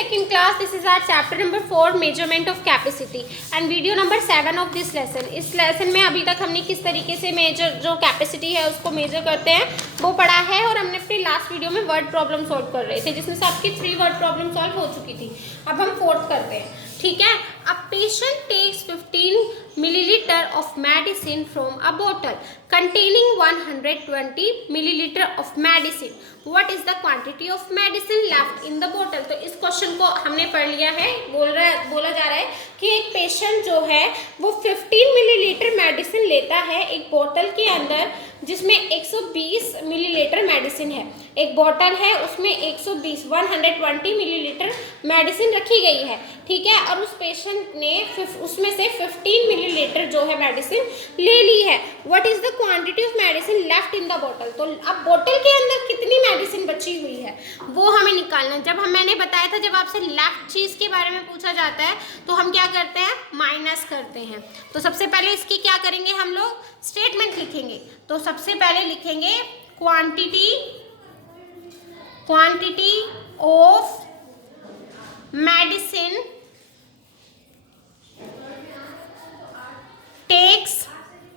second class. This is our chapter number 4 measurement of capacity and video number 7 of this lesson. इस lesson में अभी तक हमने किस तरीके से मेजर जो कैपेसिटी है उसको मेजर करते हैं वो पढ़ा है और हमने अपनी लास्ट वीडियो में वर्ड प्रॉब्लम सॉल्व कर रहे थे जिसमें से आपकी 3 वर्ड प्रॉब्लम सॉल्व हो चुकी थी. अब हम 4th करते हैं. ठीक है. A patient takes 15 milliliter of medicine from a bottle containing 120 milliliter of medicine. What is the quantity of medicine left in the bottle? तो इस क्वेश्चन को हमने पढ़ लिया है. बोला जा रहा है कि एक पेशेंट जो है वो 15 मिलीलीटर मेडिसिन लेता है एक बोतल के अंदर जिसमें 120 मिलीलीटर मेडिसिन है. एक बोतल है उसमें 120 मिलीलीटर मेडिसिन रखी गई है. ठीक है. और उस पेशेंट ने उसमें से 15 मिलीलीटर जो है मेडिसिन ले ली है. What is the quantity of medicine left in the बोतल? तो अब बोतल के अंदर कितनी मेडिसिन बची हुई है वो हमें निकालना. जब मैंने बताया था जब आपसे लेफ्ट चीज के बारे में पूछा जाता है तो हम क्या करते हैं, माइनस करते हैं. तो सबसे पहले इसकी क्या करेंगे, हम लोग स्टेटमेंट लिखेंगे. तो सबसे पहले लिखेंगे quantity of medicine takes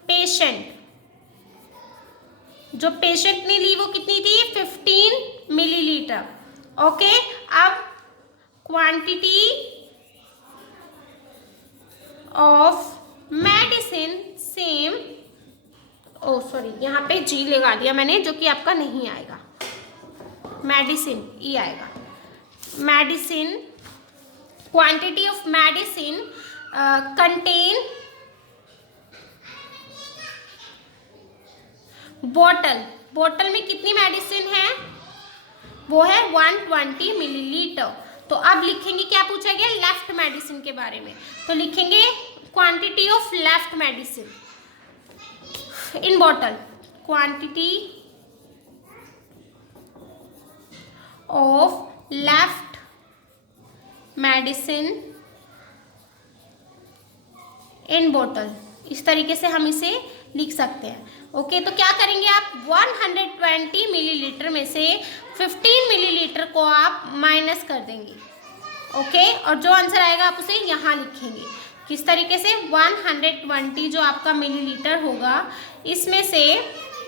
patient. जो पेशेंट ने ली वो कितनी थी, 15 मिलीलीटर. ओके. अब क्वांटिटी ऑफ मेडिसिन सेम, यहाँ पे जी लगा दिया मैंने जो कि आपका नहीं आएगा. मेडिसिन ई आएगा. Medicine quantity of medicine contain बोतल में कितनी मेडिसिन है, वो है 120 मिलीलीटर. तो अब लिखेंगे क्या पूछा गया, लेफ्ट मेडिसिन के बारे में. तो लिखेंगे quantity of left medicine in bottle. Quantity of left medicine in bottle. इस तरीके से हम इसे लिख सकते हैं. ओके. तो क्या करेंगे आप, 120 मिलीलीटर में से 15 मिलीलीटर को आप माइनस कर देंगे. ओके. और जो आंसर आएगा आप उसे यहाँ लिखेंगे. किस तरीके से, 120 जो आपका मिलीलीटर होगा इसमें से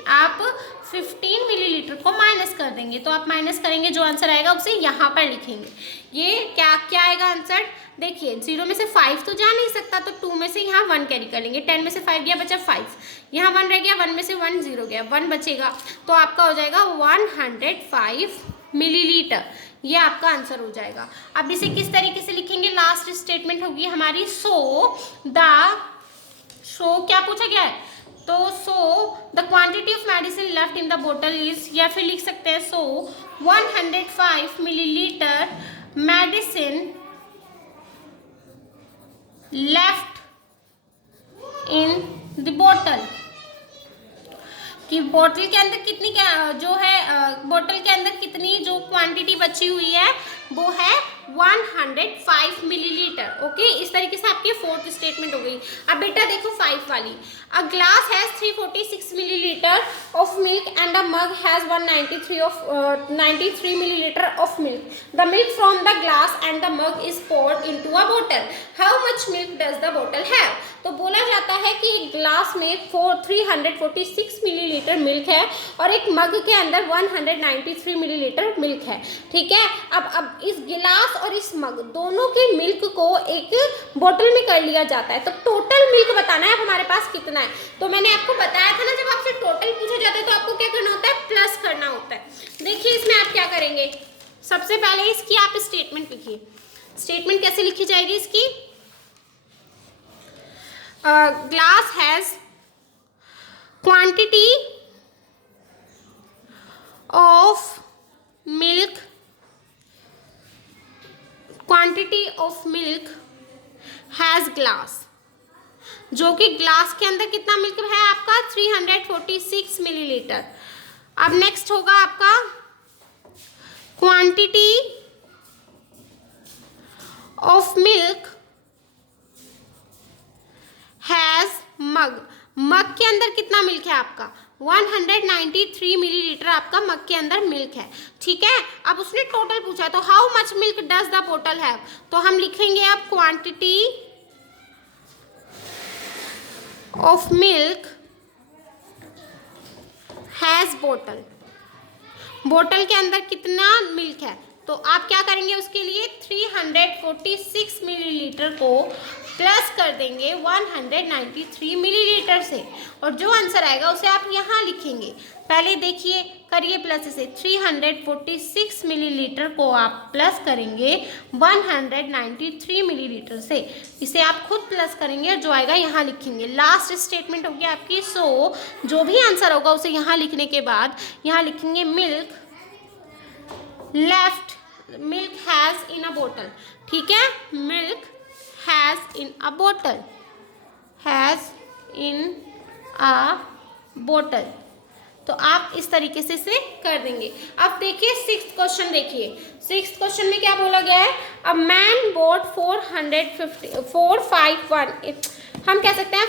आप 15 मिलीलीटर को माइनस कर देंगे. तो आप माइनस करेंगे, जो आंसर आएगा उसे यहाँ पर लिखेंगे. ये क्या आएगा आंसर, देखिए 0 में से 5 तो जा नहीं सकता तो 2 में से यहाँ 1 कैरी कर लेंगे. 10 में से 5 गया, बचा 5. यहाँ 1 रह गया, 1 में से 1 0 गया, 1 बचेगा. तो आपका हो जाएगा 105 मिलीलीटर. ये आपका आंसर हो जाएगा. अब इसे किस तरीके से लिखेंगे, लास्ट स्टेटमेंट होगी हमारी. सो क्या पूछा गया है, तो the quantity of medicine left in the बोतल इज, या फिर लिख सकते हैं 105 millilitre medicine left in the बोतल. कि बोतल के अंदर कितनी जो है बोतल के अंदर कितनी जो क्वांटिटी बची हुई है वो है 105 मिलीलीटर. ओके. इस तरीके से आपकी 4th स्टेटमेंट हो गई. अब बेटा देखो 5 वाली. A glass has 346 millilitre of milk and a mug has 93 millilitre of milk. The milk from the glass and the mug is poured into a बोतल. How much milk does the बोतल have? तो बोला जाता है कि एक glass में 346 millilitre milk है और एक मग के अंदर 193 मिलीलीटर मिल्क है. ठीक है. अब इस गिलास और इस मग दोनों के मिल्क को एक बोतल में कर लिया जाता है. तो टोटल मिल्क बताना है अब हमारे पास कितना है. तो मैंने आपको बताया था ना, जब आपसे टोटल पूछा जाता है तो आपको क्या करना होता है, प्लस करना होता है. देखिए इसमें आप क्या करेंगे, सबसे पहले इसकी आप स्टेटमेंट लिखिए. स्टेटमेंट कैसे लिखी जाएगी इसकी, glass has quantity of milk has glass. जो कि ग्लास के अंदर कितना मिल्क है आपका, 346 मिलीलीटर. अब नेक्स्ट होगा आपका क्वांटिटी ऑफ मिल्क हैज मग. मग के अंदर कितना मिल्क है आपका, 193 मिलीलीटर आपका मग के अंदर मिल्क है, ठीक है। अब उसने टोटल पूछा तो how much milk does the बोतल हैव, तो हम लिखेंगे अब क्वांटिटी ऑफ मिल्क हैज बोतल, बोतल के अंदर कितना मिल्क है, तो आप क्या करेंगे उसके लिए 346 मिलीलीटर को प्लस कर देंगे 193 मिलीलीटर से, और जो आंसर आएगा उसे आप यहाँ लिखेंगे। पहले देखिए, करिए प्लस इसे, 346 मिलीलीटर को आप प्लस करेंगे 193 मिलीलीटर से, इसे आप खुद प्लस करेंगे और जो आएगा यहाँ लिखेंगे। लास्ट स्टेटमेंट होगी आपकी, सो जो भी आंसर होगा उसे यहाँ लिखने के बाद यहाँ लिखेंगे milk left, milk has in a बोतल, ठीक है, मिल्क हैज़ इन अ बोतल, हैज़ इन अ बोतल। तो आप इस तरीके से इसे कर देंगे। अब देखिए 6th क्वेश्चन, देखिए 6th क्वेश्चन में क्या बोला गया है, अ मैन बोट 451, हम कह सकते हैं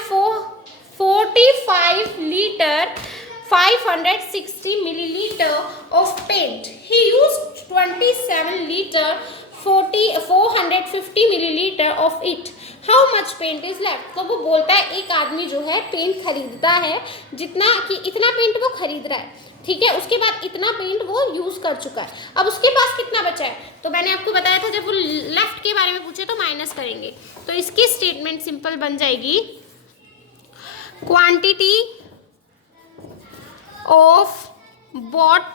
45 litre 560 milliliter of paint. He used 27 liter 450 milliliter of it. How much paint is left? तो वो बोलता है एक आदमी जो है पेंट खरीदता है जितना कि इतना पेंट वो खरीद रहा है, ठीक है, उसके बाद इतना पेंट वो यूज़ कर चुका है, अब उसके पास कितना बचा है, तो मैंने आपको बताया था जब वो लेफ्ट के बारे में पूछे तो माइनस करेंगे, तो इसकी स्टेटमेंट सिंपल बन जाएगी, quantity of bought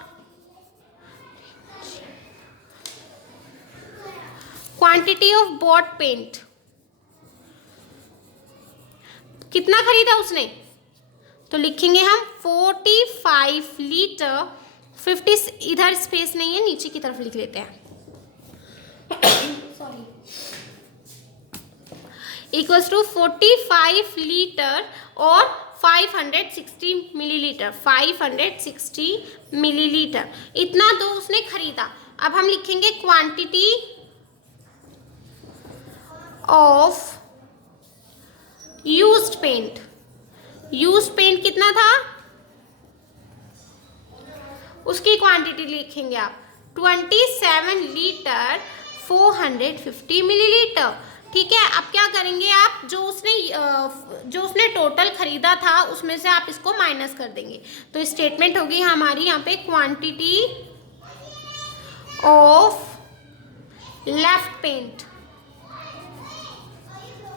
quantity of bought paint, कितना खरीदा उसने, तो लिखेंगे हम 45 लीटर 50, इधर स्पेस नहीं है, नीचे की तरफ लिख लेते हैं सॉरी, इक्वल्स टू 45 लीटर और 560 मिलीलीटर, 560 मिलीलीटर, इतना तो उसने खरीदा। अब हम लिखेंगे quantity of used paint, used paint कितना था, उसकी क्वांटिटी लिखेंगे आप 27 लीटर 450 मिलीलीटर, ठीक है। अब क्या करेंगे आप, जो उसने टोटल खरीदा था उसमें से आप इसको माइनस कर देंगे, तो स्टेटमेंट होगी हमारी यहाँ पे quantity of left paint,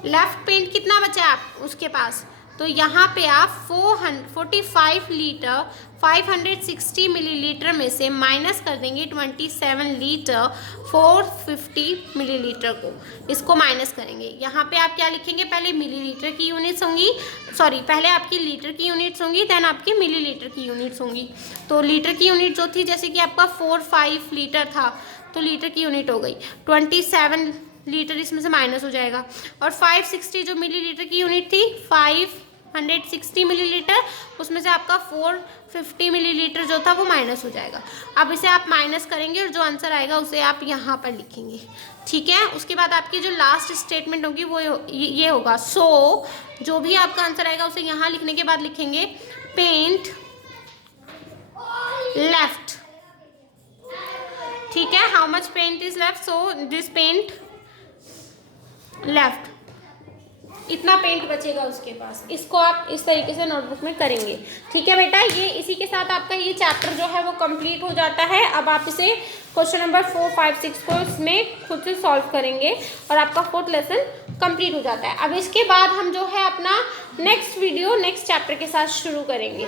left paint कितना बचा आप उसके पास, तो यहाँ पे आप 45 लीटर 560 मिलीलीटर में से माइनस कर देंगे 27 लीटर 450 मिलीलीटर को, इसको माइनस करेंगे। यहाँ पे आप क्या लिखेंगे, पहले मिलीलीटर की यूनिट्स होंगी, सॉरी पहले आपकी लीटर की यूनिट्स होंगी, देन आपकी मिलीलीटर की यूनिट्स होंगी। तो लीटर की यूनिट जो थी, जैसे कि आपका 45 लीटर था तो लीटर की यूनिट हो गई 27 लीटर, इसमें से माइनस हो जाएगा, और 560 जो मिलीलीटर की यूनिट थी 560 मिलीलीटर, उसमें से आपका 450 मिलीलीटर जो था वो माइनस हो जाएगा। अब इसे आप माइनस करेंगे और जो आंसर आएगा उसे आप यहाँ पर लिखेंगे, ठीक है। उसके बाद आपकी जो लास्ट स्टेटमेंट होगी वो ये होगा, सो जो भी आपका आंसर आएगा उसे यहाँ लिखने के बाद लिखेंगे पेंट लेफ्ट, ठीक है, how much paint is left, so this paint left, इतना पेंट बचेगा उसके पास। इसको आप इस तरीके से नोटबुक में करेंगे, ठीक है बेटा। ये इसी के साथ आपका ये चैप्टर जो है वो कंप्लीट हो जाता है। अब आप इसे क्वेश्चन नंबर 4, 5, 6 को इसमें खुद से सॉल्व करेंगे और आपका 4th लेसन कंप्लीट हो जाता है। अब इसके बाद हम जो है अपना नेक्स्ट वीडियो नेक्स्ट चैप्टर के साथ शुरू करेंगे।